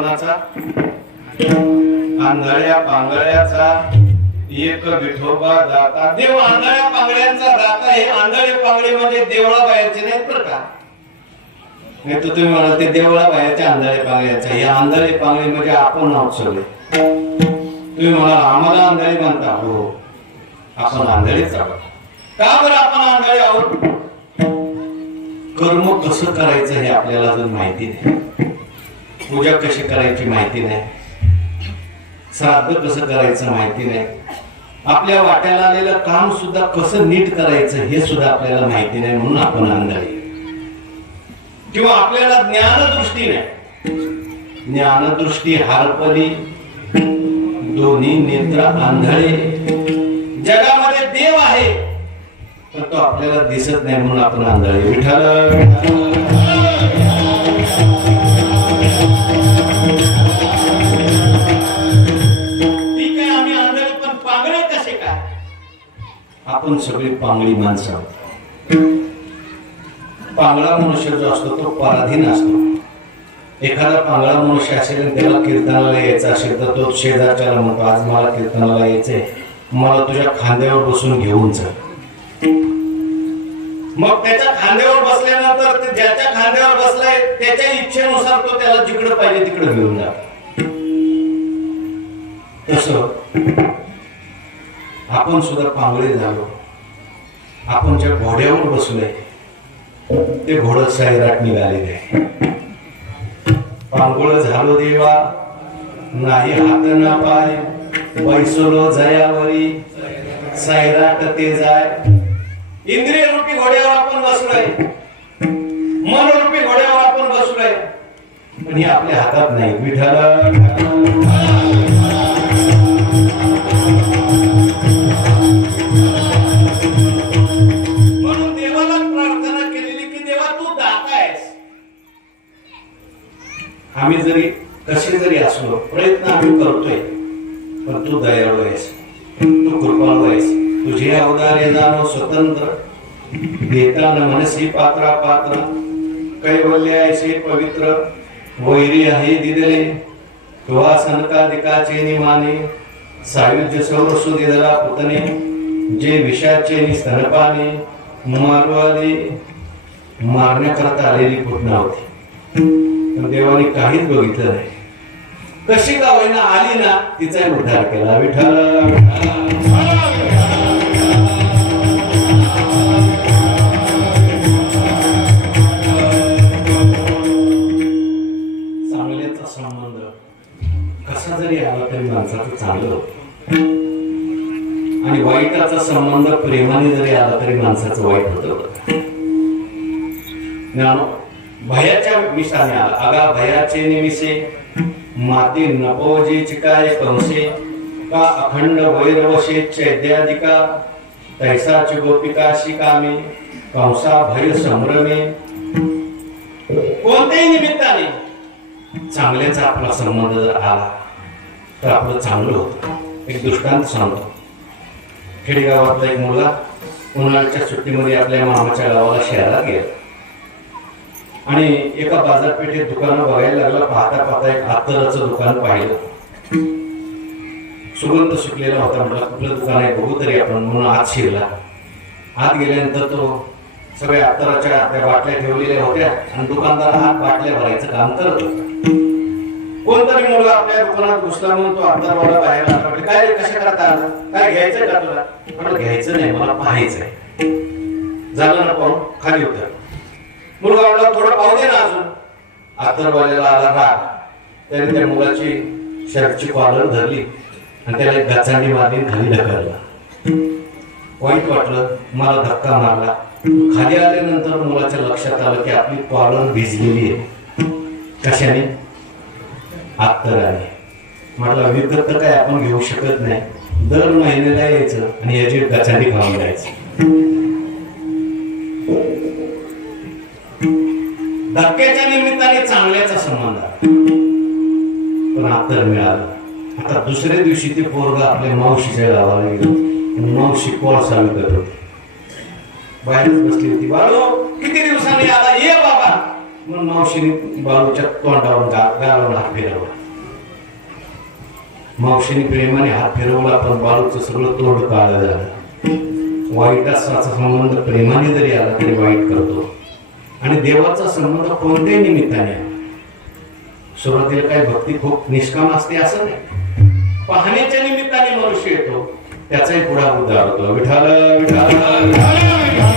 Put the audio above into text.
कोणाचा? आंधळ्या पांगळ्याचा. एक विठोबा दाता. देव आंधळ्या पांगळ्यांचा दाता हे आंधळे पांगळीमध्ये देवळा बाहेरचे नाही तर का? नाही तर तुम्ही म्हणाल ते देवळा बाहेरचे आंधळे पांगळ्याचा. हे आंधळे पांगळी म्हणजे आपण आहोत सगळे तुम्ही म्हणाल आम्हाला आंधळे म्हणता. हो. आपण आंधळेच आहोत. का बरं आपण आंधळे आहोत? कर्म कसं करायचं हे आपल्याला अजून माहिती नाही. पूजा कशी करायची माहिती नाही. श्राद्ध कसं करायचं माहिती नाही. आपल्या वाट्याला आलेलं काम सुद्धा कसं नीट करायचं हे सुद्धा आपल्याला माहिती नाही म्हणून आपण अंधारी किंवा आपल्याला ज्ञानदृष्टी नाही. ज्ञानदृष्टी हारपली दोन्ही नेत्र आंधळे. जगामध्ये देव आहे पण तो आपल्याला दिसत नाही म्हणून आपण आंधळे. विठ्ठल. आपण सगळी पांगळी माणसं आहोत. पांगळा मनुष्य जो असतो तो पराधीन असतो. एखादा पांगळा मनुष्य असेल त्याला कीर्तनाला यायचा असेल तर तो शेजारच्याला म्हणतो आज मला कीर्तनाला यायचंय. मला तुझ्या खांद्यावर बसून घेऊन जा. मग त्याच्या खांद्यावर बसल्यानंतर ते ज्याच्या खांद्यावर बसलाय त्याच्या इच्छेनुसार तो त्याला जिकडे पाहिजे तिकडे घेऊन जा. तसं आपण सुद्धा पांगळे झालो. आपण ज्या घोड्यावर बसलोय ते घोडं सैराट निघालेले आहे पांगुळ झालो देवा नाही हात ना पाय बैसलो जयावरी सैराट ते जाय. इंद्रिय रूपी घोड्यावर आपण बसलोय मनरूपी घोड्यावर आपण बसलोय पण हे आपल्या हातात नाही. विठाला आम्ही जरी कसे जरी असलो प्रयत्न आम्ही करतोय पण तू दयाळू आहेस. तू कृपाळू आहेस. तुझे अवतारे जाणो स्वतंत्र देताना मनसी पात्रा पात्र कैवल्य ऐसे पवित्र वैरी आहे दिदले तुहा सनकाधिकाचे निमाने सायुज्य सौरसु दिदला पुतने जे विषाचे नि स्तनपाने मारवाले मारण्याकरता आलेली पुतना होती. देवाने काहीच बघितलं नाही. कशी का होईना आली ना तिचा उद्धार केला. विठ्ठल चांगल्याचा संबंध. कसा जरी आला तरी माणसाचं चांगलं आणि वाईटाचा संबंध प्रेमाने जरी आला तरी माणसाचं वाईट होतं. ज्ञानो भयाच्या विषाने आला अगा भयाचे निमिषे माती नपोजे चिकाय कंसे का अखंड वैरवशे चैद्यादिका तैसाची गोपिका शिकामे कंसा भय संभ्रमे. कोणत्याही निमित्ताने चांगल्याचा आपला संबंध जर आला तर आपलं चांगलं होतं. एक दृष्टांत सांगतो. खेडेगावातला एक मुलगा उन्हाळ्याच्या सुट्टीमध्ये आपल्या मामाच्या गावाला शहरात गेला. आणि एका बाजारपेठेत दुकानं बघायला लागला पाहता पाहता एक अत्तराचं दुकान पाहिलं. सुगंध सुटलेला होता म्हटलं कुठलं दुकान आहे बघू तरी आपण म्हणून आत शिरला. आत गेल्यानंतर तो सगळ्या अत्तराच्या त्या बाटल्या ठेवलेल्या होत्या आणि दुकानदार हात बाटल्या भरायचं काम करत होता. कोणतरी मुलगा आपल्या दुकानात घुसला म्हणून तो अत्तरवाला बाहेर आला. म्हटलं, काय कशा करता? काय घ्यायचं का तुला? म्हटलं घ्यायचं नाही मला पाहायचंय. झालं ना पाहून खाली उतर. मुलगा म्हणला थोडं पाहू दे ना अजून. अत्तरवाल्याला आला राग. त्याने त्या मुलाची शर्टची कॉलर धरली आणि त्याला एक गचांडी मारली खाली ढकलला. वाईट वाटलं मला धक्का मारला. खाली आल्यानंतर मुलाच्या लक्षात आलं की आपली कॉलर भिजलेली आहे. कशाने? अत्तराने. म्हटलं विकत तर काय आपण घेऊ शकत नाही. दर महिन्याला यायचं आणि याची गचांडी खाऊन जायचं. धक्क्याच्या निमित्ताने चांगल्याचा संबंध आला. पण अत्तर मिळालं. आता दुसऱ्या दिवशी ते पोरग आपल्या मावशीच्या गावाला गेलो. आणि मावशी कोळसा विकत होती. बाहेरच बसली होती. बाळू किती दिवसांनी आला? ये बाबा. म्हणून मावशीने बाळूच्या तोंडावर गा- गालावर हात फिरवला. मावशीने प्रेमाने हात फिरवला पण बाळूचं सगळं तोंड काळलं झालं. वाईट असाचा संबंध प्रेमाने जरी आला तरी वाईट करतो. आणि देवाचा संबंध कोणत्याही निमित्ताने सुरुवातीला काही भक्ती खूप निष्काम असते असं नाही. पाहण्याच्या निमित्ताने मनुष्य येतो त्याचाही पुढा मुद्दा होतो. विठाल विठाल विठाल